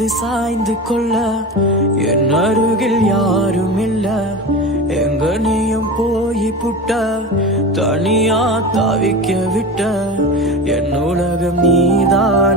மீது சாய்ந்து கொள்ள என் அருகில் யாரும் இல்ல. எங்க நீயும் போய் புட்ட, தனியா தவிக்க விட்ட, என் உலகம் நீதான்.